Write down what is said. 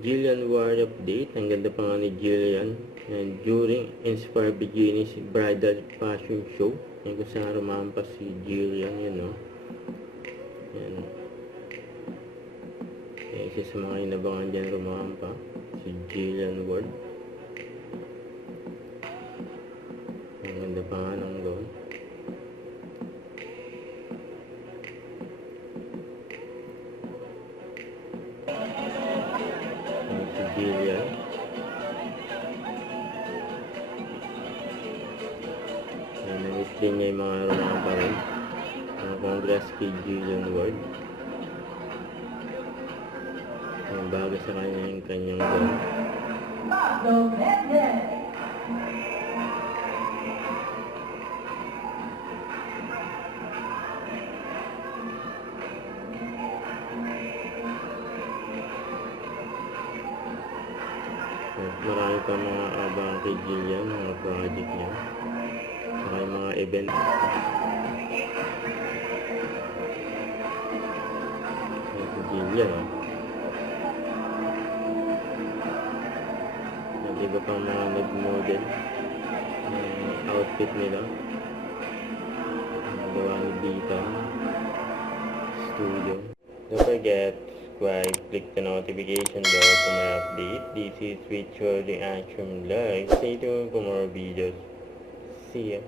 Jillian Ward update. Ang ganda pa nga ni Jillian. And during Inspire Bikinis Bridal Fashion Show. Yan kung saan rumampas si Jillian. Yan o. Yan. Yan, isa sa mga inabangan dyan rumampa. Si Jillian Ward. Ang ganda pa nga ng gown. Si Jillian. Namit din niya yung mga rumampa rin. Congrats kay Jillian Ward. Ang bago sa kanya yung kanyang gown. Marami pa mga abang kay Jillian, mga project niya. Saka yung mga event. Si Jillian, iba pang mga nag-model outfit nila. Gawa ni Dita Studio. Don't forget, subscribe, click the notification bell for my update. This is Ritual Reaction Live. Stay tuned for more videos. See ya.